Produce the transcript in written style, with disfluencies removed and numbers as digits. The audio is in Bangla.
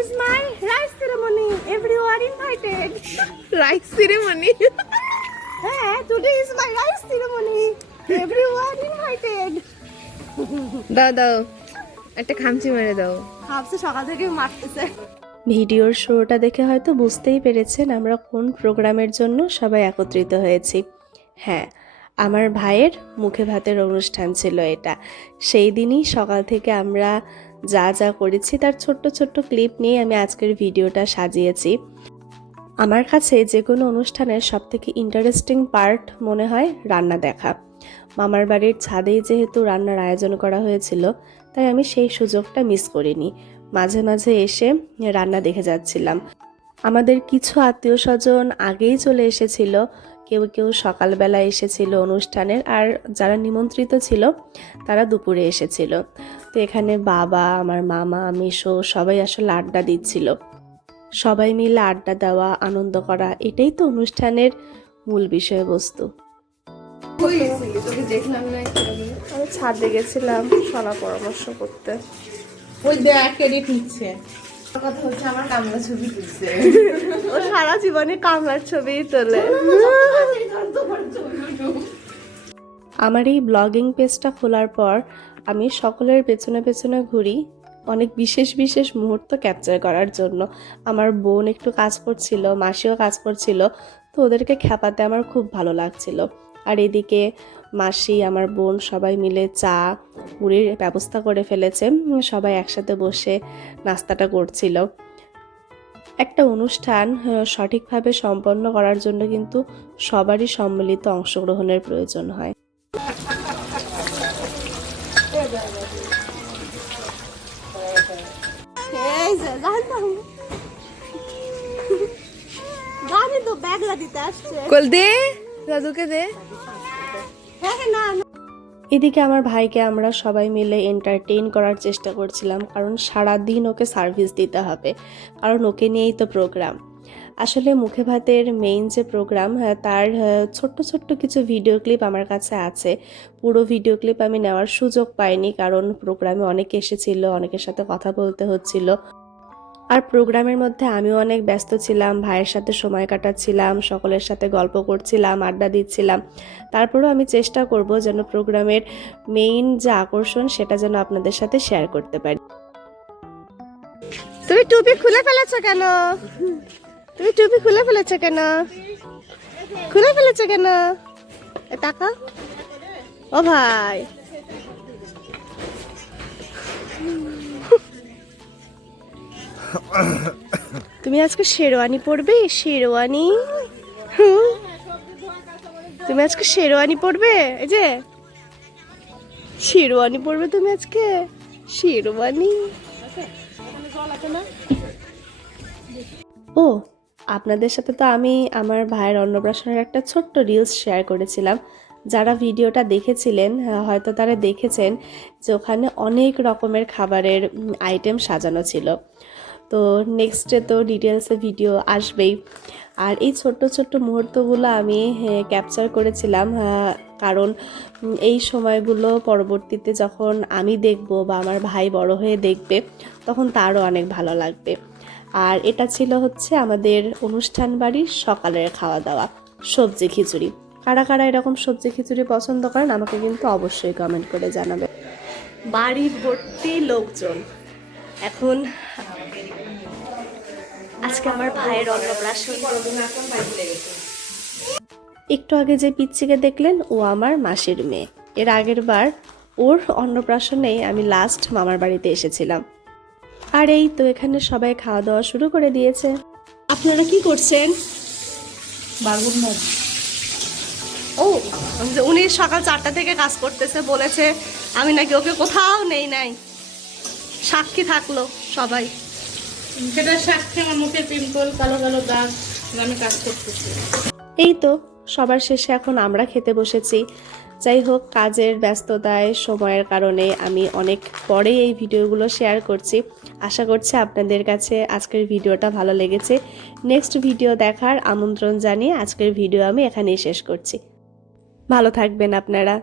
is my rice ceremony. Everyone invited. Rice ceremony. হ্যাঁ, today is my rice ceremony. Everyone invited. দাও দাও, একটা খামচি মেরে দাও। ভাবছে সকাল থেকে মারতেছে। ভিডিওর শুরুটা দেখে হয়তো বুঝতেই পেরেছেন আমরা কোন প্রোগ্রামের জন্য সবাই একত্রিত হয়েছি। হ্যাঁ, আমার ভাইয়ের মুখে ভাতের অনুষ্ঠান ছিল এটা। সেই দিনই সকাল থেকে আমরা যা যা করেছি তার ছোট্ট ছোট্ট ক্লিপ নিয়ে আমি আজকের ভিডিওটা সাজিয়েছি। আমার কাছে যে কোনো অনুষ্ঠানের সবথেকে ইন্টারেস্টিং পার্ট মনে হয় রান্না দেখা। মামার বাড়ির ছাদেই যেহেতু রান্নার আয়োজন করা হয়েছিল, তাই আমি সেই সুযোগটা মিস করিনি। মাঝে মাঝে এসে রান্না দেখে যাচ্ছিলাম। আমাদের কিছু আত্মীয় স্বজন আগেই চলে এসেছিল, কেউ কেউ সকালবেলা এসেছিল অনুষ্ঠানের, আর যারা নিমন্ত্রিত ছিল তারা দুপুরে এসেছিল। তো এখানে বাবা, আমার মামা, মেশো সবাই আসলে আড্ডা দিচ্ছিল। সবাই মিলে আড্ডা দেওয়া, আনন্দ করা, এটাই তো অনুষ্ঠানের মূল বিষয়বস্তু। আমি ছাদে গেছিলাম শলা পরামর্শ করতে। ওই দেখ এডিট নিচ্ছে। কথা হচ্ছে আমার কামলা ছবি তুলছে। ও সারা জীবনে কামলার ছবি তোলে। আমার এই ব্লগিং পেজটা খোলার পর আমি সকলের পেছনে পেছনে ঘুরি অনেক বিশেষ বিশেষ মুহূর্ত ক্যাপচার করার জন্য। আমার বোন একটু কাজ করছিল, মাসিও কাজ করছিল, তো ওদেরকে খেপাতে আমার খুব ভালো লাগছিল। আর এদিকে মাসি, আমার বোন সবাই মিলে চা মুড়ির ব্যবস্থা করে ফেলেছে, সবাই একসাথে বসে নাস্তাটা করছিল। একটা অনুষ্ঠান সঠিকভাবে সম্পন্ন করার জন্য কিন্তু সবারই সম্মিলিত অংশগ্রহণের প্রয়োজন হয়। এই যে জানতাম। গানে তো ব্যাগলা দিতে আসছে। কল দে, দাদুকে দে। হ্যাঁ না এদিকে আমার ভাইকে আমরা সবাই মিলে এন্টারটেইন করার চেষ্টা করছিলাম, কারণ সারাদিন ওকে সার্ভিস দিতে হবে, কারণ ওকে নিয়েই তো প্রোগ্রাম। আসলে মুখে ভাতের মেইন যে প্রোগ্রাম, তার ছোট্ট ছোট্ট কিছু ভিডিও ক্লিপ আমার কাছে আছে। পুরো ভিডিও ক্লিপ আমি নেওয়ার সুযোগ পাইনি, কারণ প্রোগ্রামে অনেকে এসেছিল, অনেকের সাথে কথা বলতে হচ্ছিল। আর প্রোগ্রামের মধ্যে আমিও অনেক ব্যস্ত ছিলাম, ভাইয়ের সাথে সময় কাটাচ্ছিলাম, সকলের সাথে গল্প করছিলাম, আড্ডা দিচ্ছিলাম। তারপরেও আমি চেষ্টা করব যেন প্রোগ্রামের মেইন যে আকর্ষণ সেটা যেন আপনাদের সাথে শেয়ার করতে পারি। তুমি টুপি খুলে ফেলেছো কেন? তুমি টুপি খুলে ফেলেছো কেন? খুলে ফেলেছো কেন? এ টাকা ও ভাই, তুমি আজকে শেরওয়ানি পরবে? শেরওয়ানি, তুমি আজকে শেরওয়ানি পরবে? এই যে শেরওয়ানি পরবে তুমি আজকে, শেরওয়ানি। ও, আপনাদের সাথে তো আমি আমার ভাইয়ের অন্নপ্রাশনের একটা ছোট্ট রিলস শেয়ার করেছিলাম। যারা ভিডিওটা দেখেছিলেন হয়তো তারা দেখেছেন যে ওখানে অনেক রকমের খাবারের আইটেম সাজানো ছিল। তো নেক্সটে তো ডিটেলসে ভিডিও আসবেই। আর এই ছোট্ট ছোট্ট মুহূর্তগুলো আমি ক্যাপচার করেছিলাম, কারণ এই সময়গুলো পরবর্তীতে যখন আমি দেখব বা আমার ভাই বড় হয়ে দেখবে, তখন তারও অনেক ভালো লাগবে। আর এটা ছিল হচ্ছে আমাদের অনুষ্ঠান বাড়ির সকালের খাওয়া দাওয়া, সবজি খিচুড়ি। কারা কারা এরকম সবজি খিচুড়ি পছন্দ করেন আমাকে কিন্তু অবশ্যই কমেন্ট করে জানাবে। বাড়ি ভর্তি লোকজন। এখন আজকে আমার ভাইয়ের অন্নপ্রাশন। একটু আগে যে পিচ্চিকে দেখলেন, ও আমার মাসির মেয়ে। এর আগের বার ওর অন্নপ্রাশনেই আমি লাস্ট মামার বাড়িতে এসেছিলাম। আর এই তো এখানে সবাই খাওয়া দাওয়া শুরু করে দিয়েছে। আপনারা কি করছেন? বাগুন মাছ। ও, উনি সকাল 4টা থেকে কাজ করতেছে, বলেছে আমি নাকি ওকে কোথাও নেই নাই। সাক্ষী থাকলো সবাই। সেটা সাক্ষী আমার মুখের পিম্পল, কালো কালো দাগ, আমি কাজ করতেছি। এই তো সবার শেষে এখন আমরা খেতে বসেছি। যাই হোক, কাজের ব্যস্ততায় সময়ের কারণে আমি অনেক পরেই এই ভিডিওগুলো শেয়ার করছি। আশা করছি আপনাদের কাছে আজকের ভিডিওটা ভালো লেগেছে। নেক্সট ভিডিও দেখার আমন্ত্রণ জানিয়ে আজকের ভিডিও আমি এখানেই শেষ করছি। ভালো থাকবেন আপনারা।